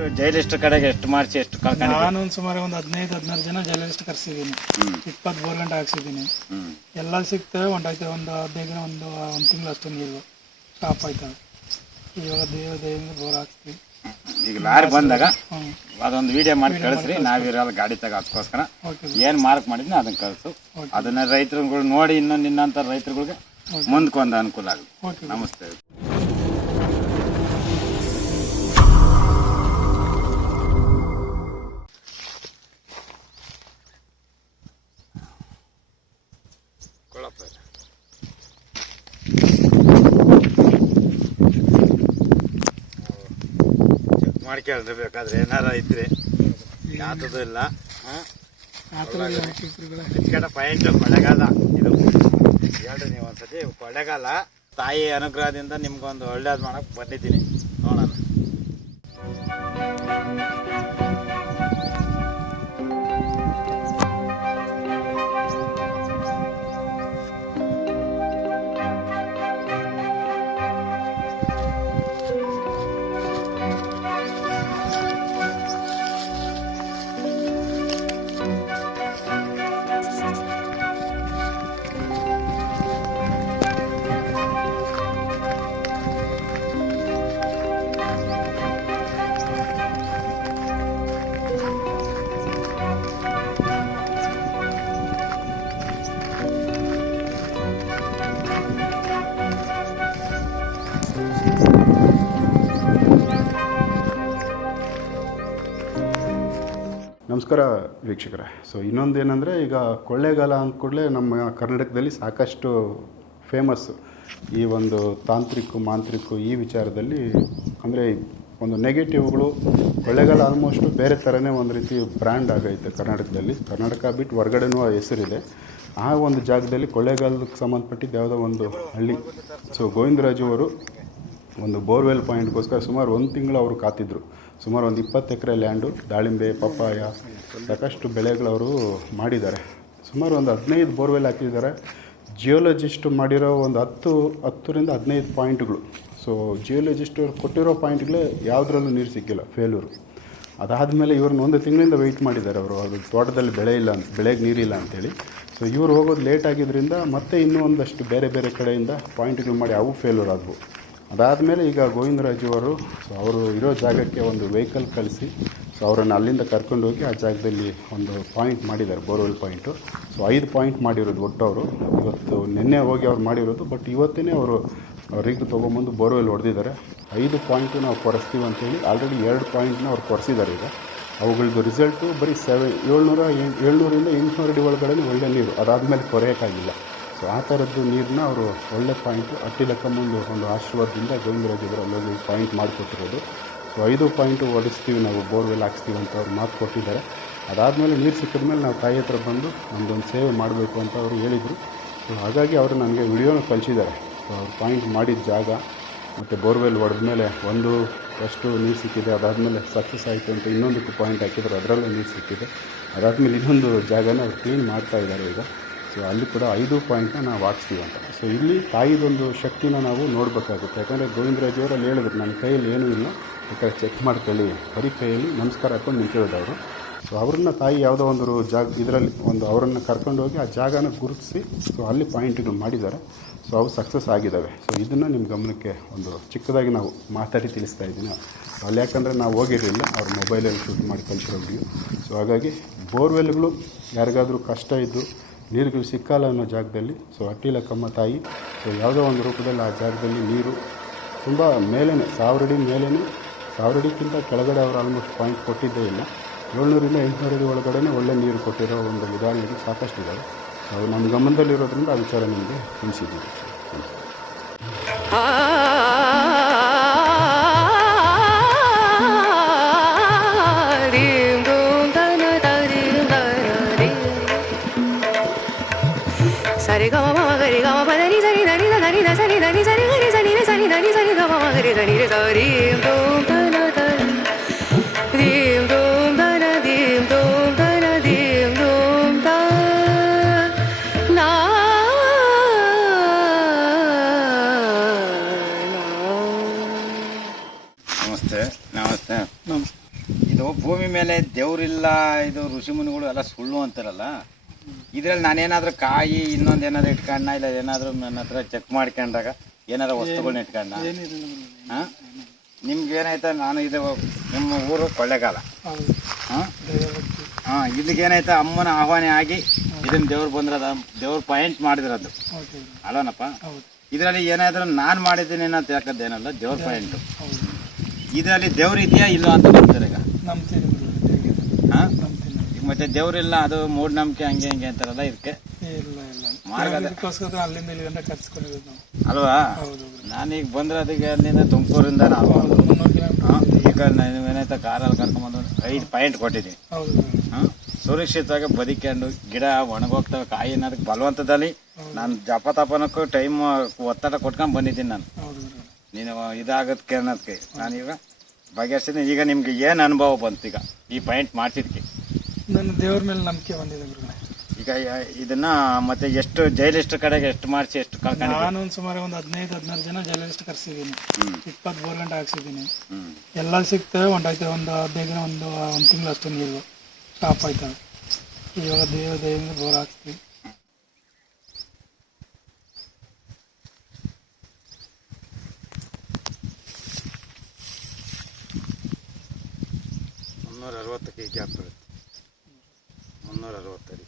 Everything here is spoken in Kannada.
ಎಷ್ಟು ಜೈಲಿಸ್ಟ್ ಕಡೆಗೆ ಎಷ್ಟು ಮಾಡಿಸಿ ಎಷ್ಟು ಕಳ್ಕೊಂಡು ನಾನು ಸುಮಾರು ಒಂದು ಹದಿನೈದು ಹದಿನಾರು ಜನ ಜರ್ನಲಿಸ್ಟ್ ಕರ್ಸಿದ್ದೀನಿ. ಇಪ್ಪತ್ತು ಮೂರು ಗಂಟೆ ಹಾಕ್ಸಿದ್ದೀನಿ. ಎಲ್ಲ ಸಿಗ್ತವೆ ಹೊಂಟೈತೆ ಒಂದು ಹದಿನೈದು ದಿನ ಒಂದು ಒಂದು ತಿಂಗಳು ಅಷ್ಟು ನೀರು ಸ್ಟಾಪ್ ಆಯ್ತವೆ ಇವಾಗ ದೇವ ದೇವಿಂದ ಬೋರ್ ಹಾಕ್ತೀವಿ ಈಗ ಲಾರಿ ಬಂದಾಗ ಅದೊಂದು ವಿಡಿಯೋ ಮಾಡಿ ಕಳಿಸ್ರಿ ನಾವಿರಲ್ಲ ಗಾಡಿ ತಗ ಅದಕ್ಕೋಸ್ಕರ. ಏನ್ ಮಾರ್ಕ್ ಮಾಡಿದ್ನ ಅದನ್ನ ಕಳಿಸು. ಅದನ್ನ ರೈತರುಗಳು ನೋಡಿ ಇನ್ನೊಂದು ನಿನ್ನಂತ ರೈತರುಗಳಿಗೆ ಮುಂದಕ್ಕೊಂದು ಅನುಕೂಲ ಆಗಲಿ ಓಕೆ ನಮಸ್ತೆ. ಚೆಕ್ ಮಾಡ್ಕೊಳ್ರಿ ಬೇಕಾದ್ರೆ ಏನಾರ ಇದ್ರೆ. ಯಾತದು ಇಲ್ಲ. ಹಾಂ? ಆ ಥರ ಹಾಕಿರ್ತೀವಿ ಕಡೆ ಪಾಯಿಂಟ್ ಕೊಳೆಗಾಲ ಇದು ಹೇಳ್ರಿ ನೀವು ಒಂದ್ಸತಿ ಮಳೆಗಾಲ ತಾಯಿ ಅನುಗ್ರಹದಿಂದ ನಿಮ್ಗೊಂದು ಒಳ್ಳೇದು ಮಾಡಕ್ ಬಂದಿದ್ದೀನಿ. ನೋಡೋಣ. ನಮಸ್ಕಾರ ವೀಕ್ಷಕರೇ. ಸೊ ಇನ್ನೊಂದು ಏನಂದರೆ ಈಗ ಕೊಳ್ಳೇಗಾಲ ಅಂದ ಕೂಡಲೇ ನಮ್ಮ ಕರ್ನಾಟಕದಲ್ಲಿ ಸಾಕಷ್ಟು ಫೇಮಸ್ಸು ಈ ಒಂದು ತಾಂತ್ರಿಕ, ಮಾಂತ್ರಿಕ ಈ ವಿಚಾರದಲ್ಲಿ ಅಂದರೆ ಒಂದು ನೆಗೆಟಿವ್ಗಳು ಕೊಳ್ಳೇಗಾಲ ಆಲ್ಮೋಸ್ಟು ಬೇರೆ ಥರನೇ ಒಂದು ರೀತಿ ಬ್ರ್ಯಾಂಡ್ ಆಗೈತೆ ಕರ್ನಾಟಕದಲ್ಲಿ. ಕರ್ನಾಟಕ ಬಿಟ್ಟು ಹೊರಗಡೆನೂ ಹೆಸರಿದೆ. ಆ ಒಂದು ಜಾಗದಲ್ಲಿ ಕೊಳ್ಳೇಗಾಲಕ್ಕೆ ಸಂಬಂಧಪಟ್ಟಿದ್ದು ಯಾವುದೋ ಒಂದು ಹಳ್ಳಿ. ಸೊ ಗೋವಿಂದರಾಜು ಅವರು ಒಂದು ಬೋರ್ವೆಲ್ ಪಾಯಿಂಟ್ಗೋಸ್ಕರ ಸುಮಾರು ಒಂದು ತಿಂಗಳು ಅವರು ಕಾತಿದ್ರು. ಸುಮಾರು ಒಂದು ಇಪ್ಪತ್ತು ಎಕರೆ ಲ್ಯಾಂಡು, ದಾಳಿಂಬೆ, ಪಪ್ಪಾಯ, ಸಾಕಷ್ಟು ಬೆಳೆಗಳು ಅವರು ಮಾಡಿದ್ದಾರೆ. ಸುಮಾರು ಒಂದು ಹದಿನೈದು ಬೋರ್ವೆಲ್ ಹಾಕಿದ್ದಾರೆ. ಜಿಯೋಲಜಿಸ್ಟ್ ಮಾಡಿರೋ ಒಂದು ಹತ್ತು, ಹತ್ತರಿಂದ ಹದಿನೈದು ಪಾಯಿಂಟ್ಗಳು. ಸೊ ಜಿಯೋಲಜಿಸ್ಟ್ ಕೊಟ್ಟಿರೋ ಪಾಯಿಂಟ್ಗಳೇ ಯಾವುದ್ರಲ್ಲೂ ನೀರು ಸಿಕ್ಕಿಲ್ಲ ಫೇಲೂರು ಅದಾದಮೇಲೆ ಇವ್ರನ್ನ ಒಂದು ತಿಂಗಳಿಂದ ವೆಯ್ಟ್ ಮಾಡಿದ್ದಾರೆ ಅವರು. ಅದು ತೋಟದಲ್ಲಿ ಬೆಳೆ ಇಲ್ಲ ಅಂತ, ಬೆಳೆಗೆ ನೀರಿಲ್ಲ ಅಂತೇಳಿ. ಸೊ ಇವ್ರು ಹೋಗೋದು ಲೇಟ್ ಆಗಿದ್ದರಿಂದ ಮತ್ತೆ ಇನ್ನೂ ಒಂದಷ್ಟು ಬೇರೆ ಬೇರೆ ಕಡೆಯಿಂದ ಪಾಯಿಂಟ್ಗಳು ಮಾಡಿ ಅವು ಫೇಲ್ಯೂರ್ ಆದವು. ಅದಾದಮೇಲೆ ಈಗ ಗೋವಿಂದರಾಜು ಅವರು ಸೊ ಅವರು ಇರೋ ಜಾಗಕ್ಕೆ ಒಂದು ವೆಹಿಕಲ್ ಕಳಿಸಿ ಸೊ ಅವರನ್ನು ಅಲ್ಲಿಂದ ಕರ್ಕೊಂಡು ಹೋಗಿ ಆ ಜಾಗದಲ್ಲಿ ಒಂದು ಪಾಯಿಂಟ್ ಮಾಡಿದ್ದಾರೆ ಬೋರ್ವೆಲ್ ಪಾಯಿಂಟು ಸೊ ಐದು ಪಾಯಿಂಟ್ ಮಾಡಿರೋದು ಅವರು ಇವತ್ತು ನಿನ್ನೆ ಹೋಗಿ ಅವ್ರು ಮಾಡಿರೋದು ಬಟ್ ಇವತ್ತೇ ಅವರು ರಿಗ್ ತೊಗೊಂಬಂದು ಬೋರ್ವೆಲ್ ಹೊಡೆದಿದ್ದಾರೆ. ಐದು ಪಾಯಿಂಟು ನಾವು ಕೊರೆಸ್ತೀವಿ ಅಂತೇಳಿ ಆಲ್ರೆಡಿ ಎರಡು ಪಾಯಿಂಟ್ನ ಅವ್ರು ಕೊರೆಸಿದ್ದಾರೆ ಈಗ. ಅವುಗಳದ್ದು ರಿಸಲ್ಟು ಬರೀ ಸೆವೆ ಏಳ್ನೂರ ಏಳ್ನೂರಿಂದ ಎಂಟುನೂರು ಅಡಿ ಒಳಗಡೆ ಒಳ್ಳೆ ನೀರು, ಅದಾದಮೇಲೆ ಕೊರೆಯೋಕ್ಕಾಗಿಲ್ಲ. ಸೊ ಆ ಥರದ್ದು ನೀರನ್ನ ಅವರು ಒಳ್ಳೆ ಪಾಯಿಂಟು ಮುಂದೆ ಒಂದು ಆಶೀರ್ವಾದದಿಂದ ಗೋವಿಂದರಾಜಿದ್ರು ಅಲ್ಲೊಂದು ಪಾಯಿಂಟ್ ಮಾಡಿಕೊಟ್ಟಿರೋದು. ಸೊ ಐದು ಪಾಯಿಂಟು ಹೊಡಿಸ್ತೀವಿ ನಾವು, ಬೋರ್ವೆಲ್ ಹಾಕ್ಸ್ತೀವಿ ಅಂತ ಅವ್ರು ಮಾತು ಕೊಟ್ಟಿದ್ದಾರೆ. ಅದಾದಮೇಲೆ ನೀರು ಸಿಕ್ಕಿದ ಮೇಲೆ ನಾವು ತಾಯಿ ಹತ್ರ ಬಂದು ನಮ್ಮದೊಂದು ಸೇವೆ ಮಾಡಬೇಕು ಅಂತ ಅವರು ಹೇಳಿದರು. ಸೊ ಹಾಗಾಗಿ ಅವರು ನನಗೆ ವಿಡಿಯೋನ ಕಳಿಸಿದ್ದಾರೆ. ಸೊ ಅವ್ರು ಪಾಯಿಂಟ್ ಮಾಡಿದ ಜಾಗ ಮತ್ತು ಬೋರ್ವೆಲ್ ಹೊಡೆದ ಮೇಲೆ ಒಂದು ಅಷ್ಟು ನೀರು ಸಿಕ್ಕಿದೆ. ಅದಾದಮೇಲೆ ಸಕ್ಸಸ್ ಆಯಿತು ಅಂತ ಇನ್ನೊಂದಕ್ಕೆ ಪಾಯಿಂಟ್ ಹಾಕಿದ್ರು. ಅದರಲ್ಲೂ ನೀರು ಸಿಕ್ಕಿದೆ. ಅದಾದಮೇಲೆ ಇನ್ನೊಂದು ಜಾಗನ ಅವ್ರು ಕ್ಲೀನ್ ಮಾಡ್ತಾ ಇದ್ದಾರೆ ಈಗ. ಸೊ ಅಲ್ಲಿ ಕೂಡ ಐದು ಪಾಯಿಂಟ್ನ ನಾವು ಹಾಕ್ಸ್ತೀವಿ ಅಂತ. ಸೊ ಇಲ್ಲಿ ತಾಯಿದೊಂದು ಶಕ್ತಿನ ನಾವು ನೋಡಬೇಕಾಗುತ್ತೆ. ಯಾಕಂದರೆ ಗೋವಿಂದರಾಜವರು ಅಲ್ಲಿ ಹೇಳಿದ್ರು, ನನ್ನ ಕೈಯಲ್ಲಿ ಏನೂ ಇಲ್ಲ. ಬೇಕಾದ್ರೆ ಚೆಕ್ ಮಾಡ್ಕೊಳ್ಳಿ. ಬರೀ ಕೈಯಲ್ಲಿ ನಮಸ್ಕಾರ ಹಾಕೊಂಡು ನಿಂತಿರೋದು ಅವರು. ಸೊ ಅವ್ರನ್ನ ತಾಯಿ ಯಾವುದೋ ಒಂದು ಜಾಗ, ಇದರಲ್ಲಿ ಒಂದು ಅವರನ್ನು ಕರ್ಕೊಂಡು ಹೋಗಿ ಆ ಜಾಗನ ಗುರುತಿಸಿ ಸೊ ಅಲ್ಲಿ ಪಾಯಿಂಟ್ಗಳು ಮಾಡಿದ್ದಾರೆ. ಸೊ ಅವು ಸಕ್ಸಸ್ ಆಗಿದ್ದಾವೆ. ಸೊ ಇದನ್ನು ನಿಮ್ಮ ಗಮನಕ್ಕೆ ಒಂದು ಚಿಕ್ಕದಾಗಿ ನಾವು ಮಾತಾಡಿ ತಿಳಿಸ್ತಾ ಇದ್ದೀನಿ. ಅಲ್ಲಿ ಯಾಕಂದರೆ ನಾವು ಹೋಗಿರಲಿಲ್ಲ, ಅವ್ರ ಮೊಬೈಲಲ್ಲಿ ಶೂಟ್ ಮಾಡಿ ಕಳಿಸಿರೋ ಸೊ ಹಾಗಾಗಿ ಬೋರ್ವೆಲ್ಗಳು ಯಾರಿಗಾದರೂ ಕಷ್ಟ ಇದ್ದು ನೀರುಗಳು ಸಿಕ್ಕಲ್ಲ ಅನ್ನೋ ಜಾಗದಲ್ಲಿ ಸೊ ಅಟ್ಟಿಲಕ್ಕಮ್ಮ ತಾಯಿ ಸೊ ಯಾವುದೋ ಒಂದು ರೂಪದಲ್ಲಿ ಆ ಜಾಗದಲ್ಲಿ ನೀರು ತುಂಬ ಮೇಲೇ ಸಾವಿರಡಿ ಮೇಲೇ ಸಾವಿರಡಿಕ್ಕಿಂತ ಕೆಳಗಡೆ ಅವರು ಆಲ್ಮೋಸ್ಟ್ ಪಾಯಿಂಟ್ ಕೊಟ್ಟಿದ್ದೇ ಇಲ್ಲ. ಏಳ್ನೂರಿಂದ ಎಂಟುನೂರು ಅಡಿ ಒಳಗಡೆ ಒಳ್ಳೆ ನೀರು ಕೊಟ್ಟಿರೋ ಒಂದು ಉದಾಹರಣೆಗಳು ಸಾಕಷ್ಟು ಇದ್ದಾವೆ ಅವು ನಮ್ಮ ಗಮನದಲ್ಲಿರೋದ್ರಿಂದ ಆ ವಿಚಾರ ನಿಮಗೆ ತಿಳಿಸಿದ್ದೀವಿ. ಇದು ಋಷಿ ಮುನಿಗಳು ಎಲ್ಲ ಸುಳ್ಳು ಅಂತಾರಲ್ಲ? ಇದ್ರಲ್ಲಿ ನಾನೇನಾದ್ರೂ ಕಾಯಿ ಇನ್ನೊಂದು ಏನಾದ್ರು ಇಟ್ಕೊಂಡ ಇಲ್ಲ ಏನಾದರೂ ನನ್ನ ಹತ್ರ ಚೆಕ್ ಮಾಡ್ಕೊಂಡಾಗ ಏನಾದ್ರು ವಸ್ತುಗಳನ್ನ ಇಟ್ಕೊಂಡ ಹಾಂ? ನಿಮ್ಗೆ ಏನಾಯ್ತ? ನಾನು ಇದು ನಿಮ್ಮ ಊರು ಕೊಳ್ಳೆಗಾಲ. ಹಾ? ಹಾಂ ಇಲ್ಲಿಗೆ ಏನಾಯ್ತಾ? ಅಮ್ಮನ ಆಹ್ವಾನ ಆಗಿ ಇದನ್ನ ದೇವ್ರು ಬಂದ್ರದ ದೇವ್ರ ಪಾಯಿಂಟ್ ಮಾಡಿದ್ರದ್ದು ಅಲ್ಲನಪ್ಪ ಇದರಲ್ಲಿ ಏನಾದರೂ ನಾನು ಮಾಡಿದ್ದೀನಿ ಅಂತ ಯಾಕದ್ದೇನಲ್ಲ ದೇವ್ರ ಪಾಯಿಂಟ್ ಇದರಲ್ಲಿ ದೇವ್ರು ಇದೆಯಾ ಇಲ್ಲ ಅಂತ ಬರ್ತಾರೆ ಈಗ? ಹಾಂ? ಮತ್ತೆ ದೇವ್ರಿಲ್ಲ ಅದು ಮೂಢನಂಬಿಕೆ ಹಂಗೆ ಹಂಗೆ ಅಂತಾರಲ್ಲ ಇದಕ್ಕೆ? ಇಲ್ಲ ಇಲ್ಲ. ಮಾರ್ಗದ- ಅದಕ್ಕೋಸ್ಕರ ಅಲ್ಲಿಂದ ಇಲ್ಲಿ ಗಂಟೆ ಕರ್ಸ್ಕೊಂಡಿರೋದು ನಾವು. ಅಲ್ವಾ? ಹೌದು ನಾನೀಗ ಬಂದ್ರೆ ಅದಕ್ಕೆ ಅಲ್ಲಿಂದ ತುಮಕೂರಿಂದ ನಾವು. ಹೌದು ಮುನ್ನೂರು ಕಿಲೋಮೀಟರ್ ಹಾಂ ಈಗ ನಾನು ಏನಾಯ್ತು ಕಾರಲ್ಲಿ ಕರ್ಕೊಂಬಂದು ಐದು ಪಾಯಿಂಟ್ ಕೊಟ್ಟಿದ್ದೀನಿ. ಹೌದು. ಹಾಂ ಸುರಕ್ಷಿತವಾಗಿ ಬದುಕೊಂಡು ಗಿಡ ಒಣಗೋಗ್ತವೆ ಕಾಯಿ ಅನ್ನೋದಕ್ಕೆ ಬಲವಂತದಲ್ಲಿ ನಾನು ಜಪ ತಪನಕ್ಕೂ ಟೈಮ್ ಒತ್ತಡ ಕೊಟ್ಕೊಂಡು ಬಂದಿದ್ದೀನಿ ನಾನು. ಹೌದು. ನೀನು ನಾನು ಅನ್ನೋದಕ್ಕೆ ನಾನೀಗ ಬಗೆಹರಿಸಿದ್ದೀನಿ ಈಗ ನಿಮ್ಗೆ ಏನು ಅನುಭವ ಬಂತು ಈಗ ಈ ಪಾಯಿಂಟ್ ಮಾಡಿಸಿದ್ಕೆ? ನನ್ನ ದೇವ್ರ ಮೇಲೆ ನಂಬಿಕೆ ಬಂದಿದೆ ಗುರುಗಳೇ. ಈಗ ಯ- ಇದನ್ನ ಮತ್ತೆ ಎಷ್ಟು ಜೈಲಿಸ್ಟ್ ಕಡೆಗೆ ಎಷ್ಟು ಮಾಡಿಸಿ ಎಷ್ಟು ನಾನು ಒಂದು ಸುಮಾರು ಒಂದು ಹದಿನೈದು ಹದಿನಾರು ಜನ ಜರ್ನಲಿಸ್ಟ್ ಕರ್ಸಿದ್ದೀನಿ. ಇಪ್ಪತ್ತ್ ಬೋರ್ ಗಂಟೆ ಹಾಕ್ಸಿದ್ದೀನಿ. ಹ್ಮ್. ಎಲ್ಲ ಸಿಗ್ತವೆ ಒಂದಾಯ್ತು ಒಂದು ಹದಿನೈದು ದಿನ ಒಂದು ಒಂದು ತಿಂಗಳು ಅಷ್ಟು ನೀರು ಸ್ಟಾಪ್ ಆಯ್ತವೆ. ಇವಾಗ ದೇವ ದೇವಿಂದ ಬೋರ್ ಹಾಕ್ಸ್ತೀವಿ. ಮುನ್ನೂರ ಅರವತ್ತು ಕೆ ಜಿ ಆಗ್ತದೆ ಮುನ್ನೂರ ಅರವತ್ತು ಅಡಿ